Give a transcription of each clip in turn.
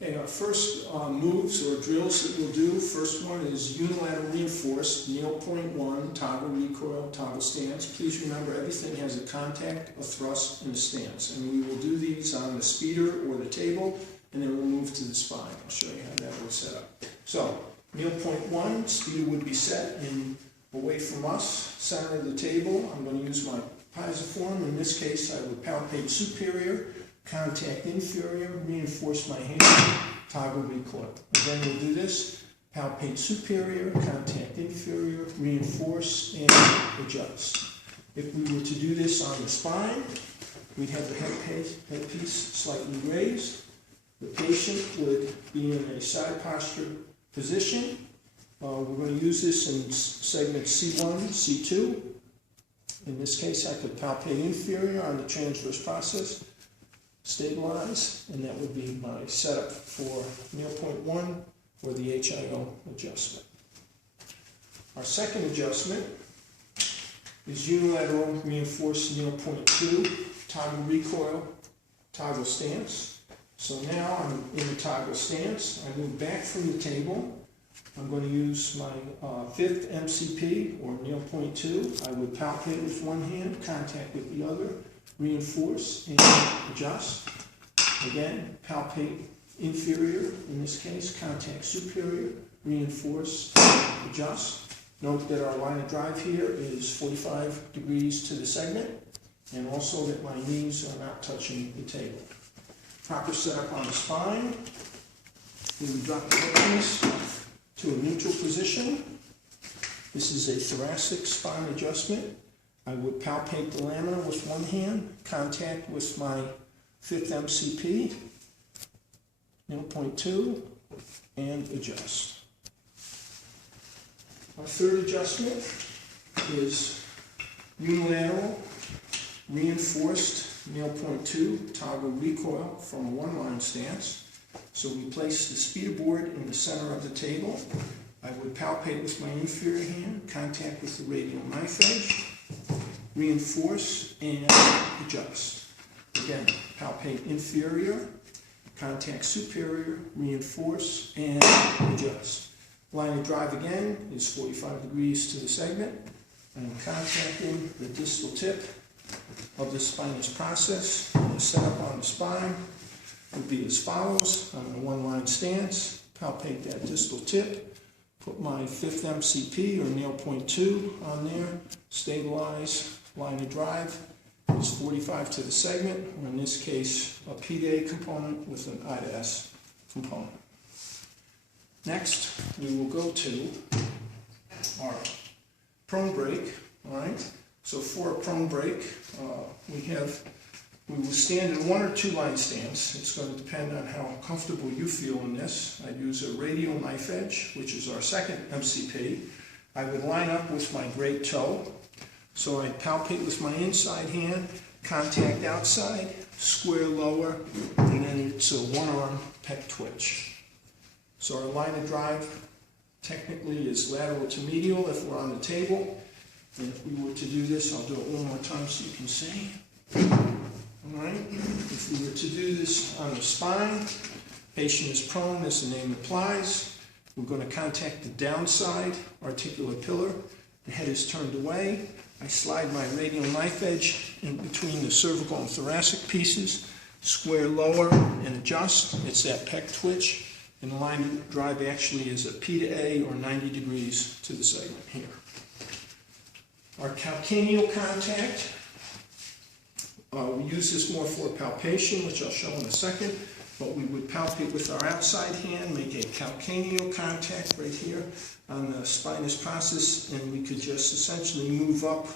Okay, our first moves or drills that we'll do, first one is unilateral reinforced, needle point 1, toggle recoil, toggle stance. Please remember everything has a contact, a thrust, and a stance. And we will do these on the speeder or the table, and then we'll move to the spine. I'll show you how that will set up. So, needle point 1, speeder would be set in away from us, center of the table. I'm going to use my pisiform. In this case, I would palpate superior, contact inferior, reinforce my hand, toggle recoil. Again, we'll do this, palpate superior, contact inferior, reinforce, and adjust. If we were to do this on the spine, we'd have the headpiece slightly raised. The patient would be in a side posture position. We're going to use this in segments C1, C2. In this case, I could palpate inferior on the transverse process, stabilize, and that would be my setup for needle point 1 or the HIO adjustment. Our second adjustment is unilateral reinforced needle point 2, toggle recoil, toggle stance. So now I'm in the toggle stance. I move back from the table. I'm going to use my fifth MCP or needle point 2. I would palpate with one hand, contact with the other, reinforce and adjust. Again, palpate inferior, in this case, contact superior, reinforce, adjust. Note that our line of drive here is 45 degrees to the segment, and also that my knees are not touching the table. Proper setup on the spine. We would drop the headpiece to a neutral position. This is a thoracic spine adjustment. I would palpate the lamina with one hand, contact with my fifth MCP, needle point 2, and adjust. Our third adjustment is unilateral, reinforced, needle point 2, toggle recoil from a one-line stance. So we place the speeder board in the center of the table. I would palpate with my inferior hand, contact with the radial knife edge, reinforce and adjust. Again, palpate inferior, contact superior, reinforce and adjust. Line of drive again is 45 degrees to the segment. I'm contacting the distal tip of the spinous process. The setup on the spine would be as follows. I'm in a one-line stance, palpate that distal tip, put my fifth MCP or needle point 2 on there, stabilize, line of drive is 45 to the segment, or in this case, a P to A component with an I to S component. Next, we will go to our prone break. All right. So for a prone break, we will stand in one or two line stance. It's going to depend on how comfortable you feel in this. I'd use a radial knife edge, which is our second MCP. I would line up with my great toe. So I'd palpate with my inside hand, contact outside, square lower, and then it's a one-arm pec twitch. So our line of drive technically is lateral to medial if we're on the table. And if we were to do this, I'll do it one more time so you can see. All right. If we were to do this on the spine, patient is prone, as the name implies. We're going to contact the downside articular pillar. The head is turned away. I slide my radial knife edge in between the cervical and thoracic pieces, square lower and adjust. It's that pec twitch. And the line of drive actually is a P to A or 90 degrees to the segment here. Our calcaneal contact. We use this more for palpation, which I'll show in a second, but we would palpate with our outside hand, make a calcaneal contact right here on the spinous process, and we could just essentially move up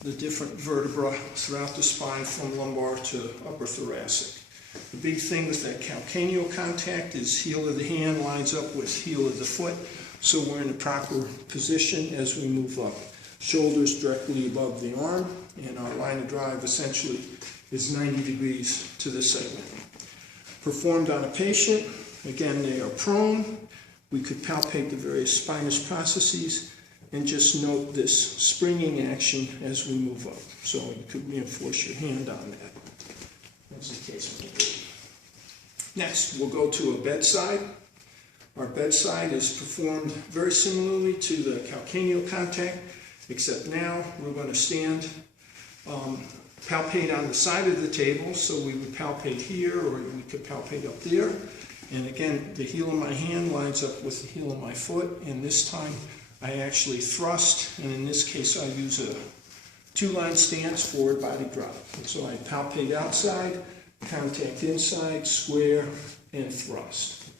the different vertebra throughout the spine from lumbar to upper thoracic. The big thing with that calcaneal contact is heel of the hand lines up with heel of the foot, so we're in the proper position as we move up. Shoulders directly above the arm, and our line of drive essentially is 90 degrees to the segment. Performed on a patient, again they are prone. We could palpate the various spinous processes and just note this springing action as we move up. So you could reinforce your hand on that, as the case may be. Next, we'll go to a bedside. Our bedside is performed very similarly to the calcaneal contact, except now we're going to stand, palpate on the side of the table, so we would palpate here, or we could palpate up there. And again, the heel of my hand lines up with the heel of my foot, and this time I actually thrust, and in this case I use a two-line stance, forward body drop. And so I palpate outside, contact inside, square, and thrust.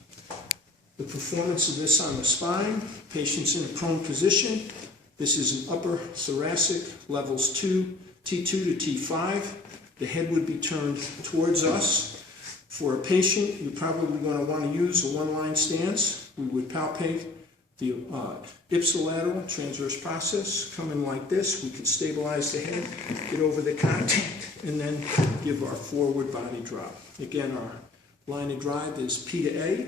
The performance of this on the spine, patient's in a prone position. This is an upper thoracic, levels 2, T2 to T5. The head would be turned towards us. For a patient, you're probably going to want to use a one-line stance. We would palpate the ipsilateral transverse process, come in like this. We can stabilize the head, get over the contact, and then give our forward body drop. Again, our line of drive is P to A,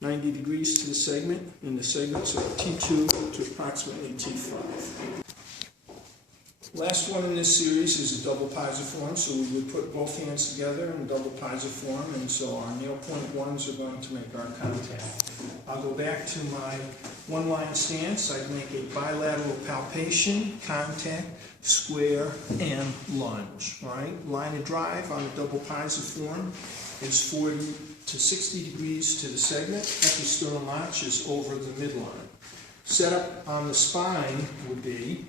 90 degrees to the segment, and the segments are T2 to approximately T5. Last one in this series is a double pisiform, so we would put both hands together in double pisiform, and so our nail point ones are going to make our contact. I'll go back to my one-line stance. I'd make a bilateral palpation, contact, square, and lunge. All right, line of drive on a double pisiform is 40 to 60 degrees to the segment. Episternal notch is over the midline. Setup on the spine would be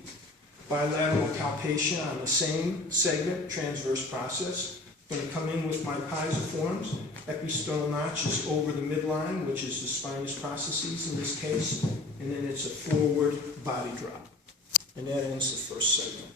bilateral palpation on the same segment, transverse process. I'm going to come in with my pisiforms. Episternal notch is over the midline, which is the spinous processes in this case, and then it's a forward body drop. And that ends the first segment.